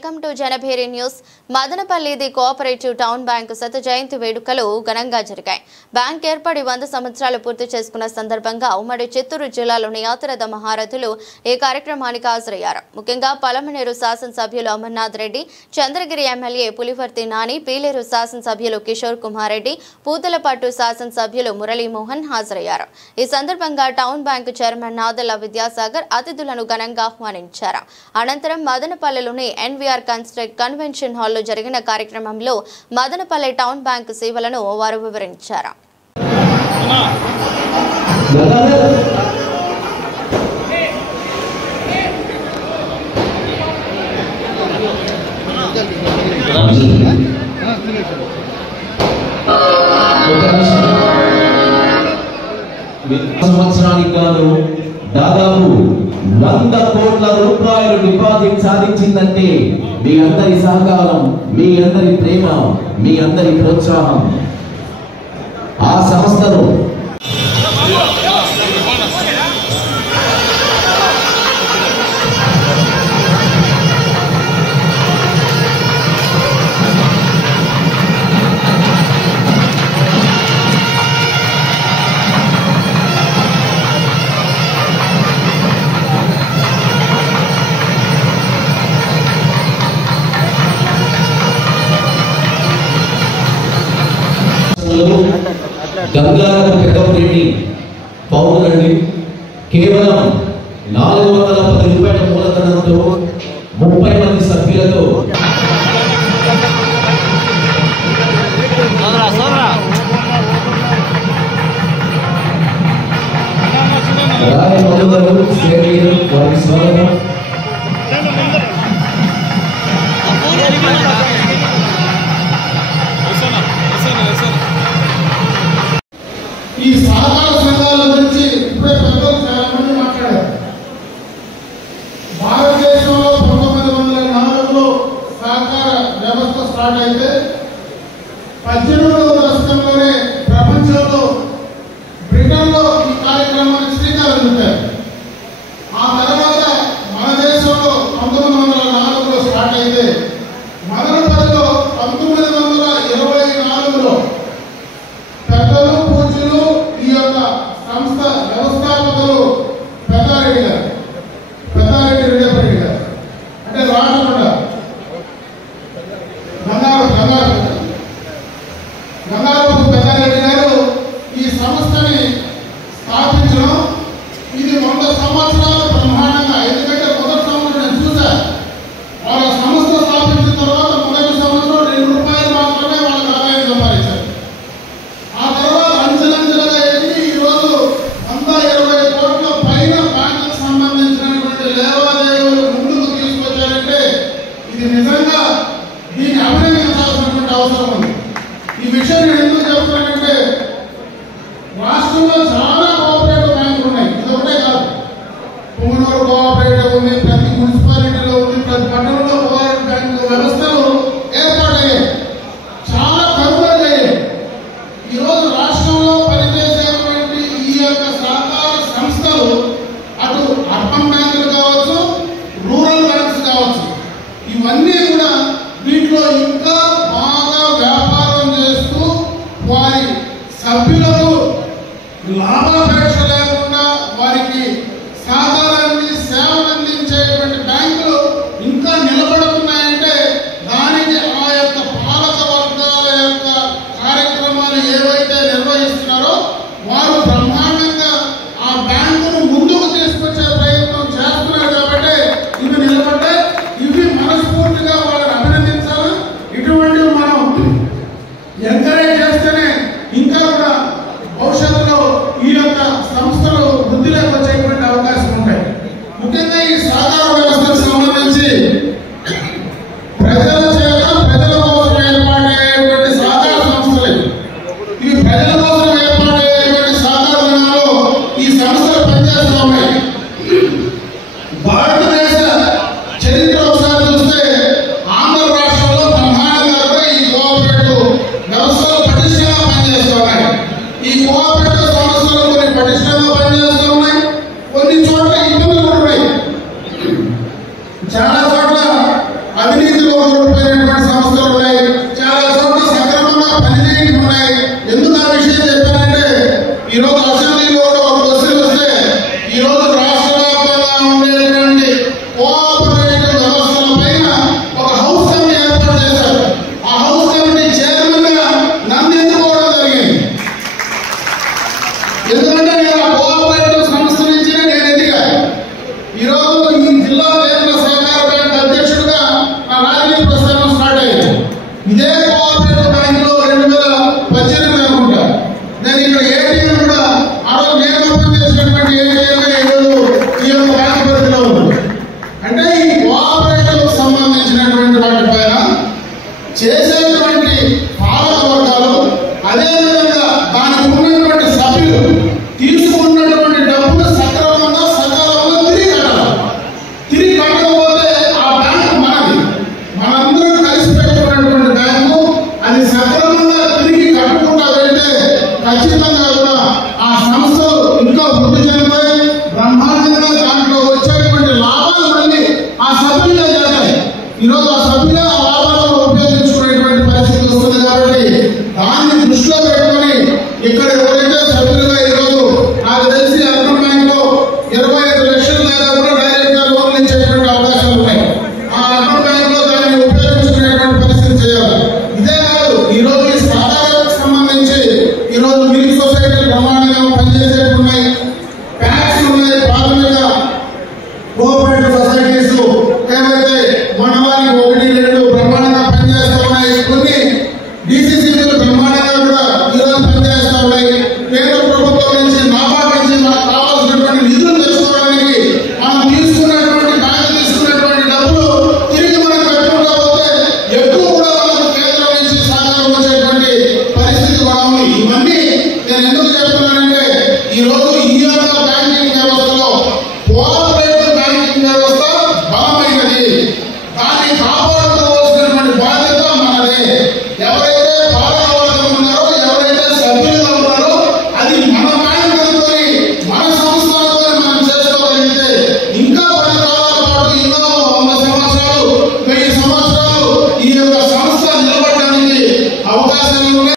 Welcome to Janabheri news. Madanapalle cooperative town bank శత జయంతి వేడుకలు ఘనంగా జరిగాయి. బ్యాంక్ ఏర్పడి 100 సంవత్సరాలు పూర్తి చేసుకున్న సందర్భంగా ఉమ్మడి చిత్తూరు జిల్లాలోని యాత్రద మహారథులు ఈ కార్యక్రమానికి హాజరయ్యారు. ముఖ్యంగా పలమనేరు శాసనసభ్యులు అమర్నాథ్ రెడ్డి, చంద్రగిరి ఎమ్మెల్యే పులివర్తి నాని, పీలేరు శాసనసభ్యులు కిషోర్ కుమార్ రెడ్డి, పూతలపట్టు శాసనసభ్యులు మురళీమోహన్ హాజరయ్యారు. ఈ సందర్భంగా town bank chairman Nadella Vidyasagar అతిథులను ఘనంగా ఆహ్వానించారు. అనంతరం మదనపల్లిలోని ఎన్వీఆర్ కన్వెన్షన్ హాల్లో జరిగిన కార్యక్రమంలో మదనపల్లి టౌన్ బ్యాంకు సేవలను వారు వివరించారు. సంవత్సరానికి గాను దాదాపు 100 కోట్ల రూపాయలు డిపాజిట్ సాధించిందంటే మీ అందరి సహకారం, మీ అందరి ప్రేమ, మీ అందరి ప్రోత్సాహం. ఆ సంస్థను గంగారపు పెద్దపరెడ్డి పౌరులండి కేవలం 410 రూపాయల మూలధనంతో 30 మంది సభ్యులతో ఈ సహకార సంఘాల గురించి ఇప్పుడే పెద్దలు చాలా మంది మాట్లాడారు. భారతదేశంలో 1904లో సహకార వ్యవస్థ స్టార్ట్ అయితే 18వ దశకంలోనే ప్రపంచంలో బ్రిటన్లో ఈ కార్యక్రమానికి శ్రీకారం చుట్టారు. ఆ తర్వాత మన దేశంలో 1904లో స్టార్ట్ అయితే మదనపల్లిలో 1924లో పెద్దలు పూజలు ఈ యొక్క సంస్థ వ్యవస్థాపకులు పెద్దారెడ్డి రెడ్డి గారు అంటే రాజకొండ గంగారపు పెద్దారెడ్డి గారు ఈ సంస్థని స్థాపించడం ఇది 100 సంవత్సరాలు బ్రహ్మాండంగా. ఎందుకంటే మొదటి సంవత్సరం నేను చూశాను, వాళ్ళ సంస్థ స్థాపించిన తర్వాత మొదటి సంవత్సరం 2 రూపాయలు మాత్రమే వాళ్ళకి ఆదాయం సంపాదించారు. ఆ తర్వాత అంచెలంచెలుగా ఎదిగి ఈరోజు 120 కోట్ల పైన బ్యాంకుకు సంబంధించినటువంటి లేవాదేవీలు ముందుకు తీసుకొచ్చారంటే ఇది నిజంగా దీన్ని అభినందించాల్సినటువంటి అవసరం ఉంది. ఈ విషయం నేను ఎందుకు చెప్తున్నానంటే రాష్ట్రంలో చాలా కోఆపరేటివ్ బ్యాంకులు ఉన్నాయి. ఇది ఒకటే కాదు, పుంగనూరు కోఆపరేటివ్ ఉంది, ప్రతి మున్సిపాలిటీలో ఉంది, ప్రతి పట్టణంలో కోఆపరేటివ్ బ్యాంకు వ్యవస్థలు ఏర్పాటయ్యాయి, చాలా కనుగొనయ్యాయి. ఈరోజు రాష్ట్రంలో పనిచేసేటువంటి ఈ యొక్క సహకార సంస్థలు అటు అర్బన్ బ్యాంకులు కావచ్చు, రూరల్ బ్యాంక్స్ కావచ్చు, ఇవన్నీ కూడా వీటిలో ఇంకా బాగా వ్యాపారం చేస్తూ వారి సభ్యులకు లాభాపేక్ష లేకుండా వారికి సహకారాన్ని సేవలు అందించేటువంటి బ్యాంకులు ఇంకా నిలబడుతున్నాయంటే దానికి ఆ యొక్క పాలక వర్గాల యొక్క కార్యక్రమాలు ఏవైతే నిర్వహిస్తున్నారో వారు బ్రహ్మాండంగా ఆ బ్యాంకును ముందుకు తీసుకొచ్చే ప్రయత్నం చేస్తున్నారు. కాబట్టి ఇవి నిలబడ్డాయి. ఇవి మనస్ఫూర్తిగా వాళ్ళని అభినందించాలి. ఇటువంటివి మనం ఎంకరేజ్ చేస్తేనే ఇంకా కూడా భవిష్యత్తులో ఈ యొక్క సంస్థలు వృద్ధిలోకి వచ్చేటువంటి అవకాశం ఉంటాయి. ముఖ్యంగా ఈ సహకార వ్యవస్థకు సంబంధించి ప్రజల చేత ప్రజల కోసం ఏర్పాటయ్యేటువంటి సహకార సంస్థలు. ఈ ప్రజల కోసం ఏర్పాటయ్యేటువంటి సహకార రంగంలో ఈ సంస్థలు పనిచేస్తూ ఉన్నాయి. భారతదేశ చరిత్ర ఒకసారి చూస్తే ఆంధ్ర రాష్ట్రంలో బ్రహ్మాండంగా కూడా ఈ కోఆపరేటివ్ వ్యవస్థలు పటిష్టంగా పనిచేస్తున్నాయి. ఈ కోఆపరేటివ్ సంస్థలు కొన్ని పటిష్టంగా పనిచేస్తున్నాయి, కొన్ని చోట్ల ఇబ్బందులు కూడా ఉన్నాయి. చాలా చోట్ల అవినీతి పనిచేయడం ఉన్నాయి. ఎందుకు ఆ విషయం చెప్పానంటే ఈరోజు అసెంబ్లీలో కూడా ఒక క్వశ్చన్ వస్తే ఈరోజు రాష్ట్ర వ్యాప్తంగా ఉండేటువంటి కోఆపరేటివ్ వ్యవస్థల పైన ఒక హౌస్ కమిటీ ఏర్పాటు చేశారు. ఆ హౌస్ కమిటీ చైర్మన్ గా నన్ను ఎన్నుకోవడం జరిగింది. ఎందుకంటే నేను ఆ కోఆపరేటివ్ సంస్థ నుంచి నేను ఎదిగాను. ఈరోజు ఈ జిల్లా కేంద్ర సహకార బ్యాంక్ అధ్యక్షుడిగా నా రాజకీయ ప్రస్థానం స్టార్ట్ అయ్యింది. ఇదే కోఆపరేటివ్ బ్యాంక్ లో 2018 అనుకుంటా నేను ఇక్కడ ఏటీఎం కూడా ఆ రోజు నేను ఓపెన్ చేసినటువంటి ఏటీఎం ఈరోజు ఈ యొక్క బ్యాంక్ పరిధిలో ఉంది. అంటే ఈ కోఆపరేటివ్ సంబంధించినటువంటి వాటిపైన చేసేటువంటి పాలక వర్గాలు, అదేవిధంగా దానికి ఉన్నటువంటి సభ్యులు తీసుకున్నటువంటి డబ్బులు సక్రమంగా సకాలంలో తిరిగి కట్టాలి. తిరిగి కట్టకపోతే ఆ బ్యాంకు మనది, మనందరం కలిసి పెట్టుకున్నటువంటి బ్యాంకు. అది సక్రమంగా తిరిగి కట్టకుండా వెళ్తే ఖచ్చితంగా కూడా ఆ సంస్థలు ఇంకా వృద్ధి చెందుతాయి. బ్రహ్మాండంగా దాంట్లో వచ్చేటువంటి లాభాలు మళ్ళీ ఆ సభ్యులే చేస్తాయి. ఈరోజు ఆ సభ్యులే ఆ లాభాలను ఉపయోగించుకునేటువంటి పరిస్థితి వస్తుంది. కాబట్టి దాన్ని దృష్టిలో పెట్టుకొని ఇక్కడ ఎవరైతే సభ్యులుగా ఈరోజు నాకు తెలిసి అర్బన్ బ్యాంక్ లో 25 లక్షల దాకా కూడా డైరెక్ట్ గా లోన్లు ఇచ్చేటువంటి అవకాశాలు ఉన్నాయి. ఆ అర్బన్ బ్యాంక్ లో దాన్ని ఉపయోగించుకునేటువంటి పరిస్థితి చేయాలి. ఇదే కాదు, ఈరోజు ఈ సాధారణకు సంబంధించి ఈరోజు మిల్క్ సొసైటీ ప్రమాణంగా పనిచేసేవి ఉన్నాయి, ప్యాక్స్ ఉన్నాయి, ప్రాథమిక కోఆపరేటివ్ సొసైటీస్ ఏవైతే మండలానికి 1-2 బ్రహ్మాండంగా పనిచేస్తూ ఉన్నాయి. కొన్ని డిసిసిబీలు బ్రహ్మాండంగా కూడా ఈరోజు పనిచేస్తూ ఉన్నాయి. కేంద్ర ప్రభుత్వం నుంచి నాబార్డ్ నుంచి మనకు కావాల్సినటువంటి నిధులు తెచ్చుకోవడానికి మనం తీసుకున్నటువంటి బ్యాంకు తీసుకున్నటువంటి డబ్బులు తిరిగి మనం కట్టుకుంటూ పోతే ఎక్కువ కూడా మనకు కేంద్రం నుంచి సహకారం వచ్చేటువంటి పరిస్థితి కూడా ఉంది. ఇవన్నీ నేను ఎందుకు చెప్తున్నానంటే ఈరోజు ఈ యొక్క బ్యాంకింగ్ వ్యవస్థలో కోఆపరేటివ్ బ్యాంకింగ్ వ్యవస్థ బలమైనది. దాన్ని కాపాడుకోవాల్సినటువంటి బాధ్యత మనదే. ఎవరైతే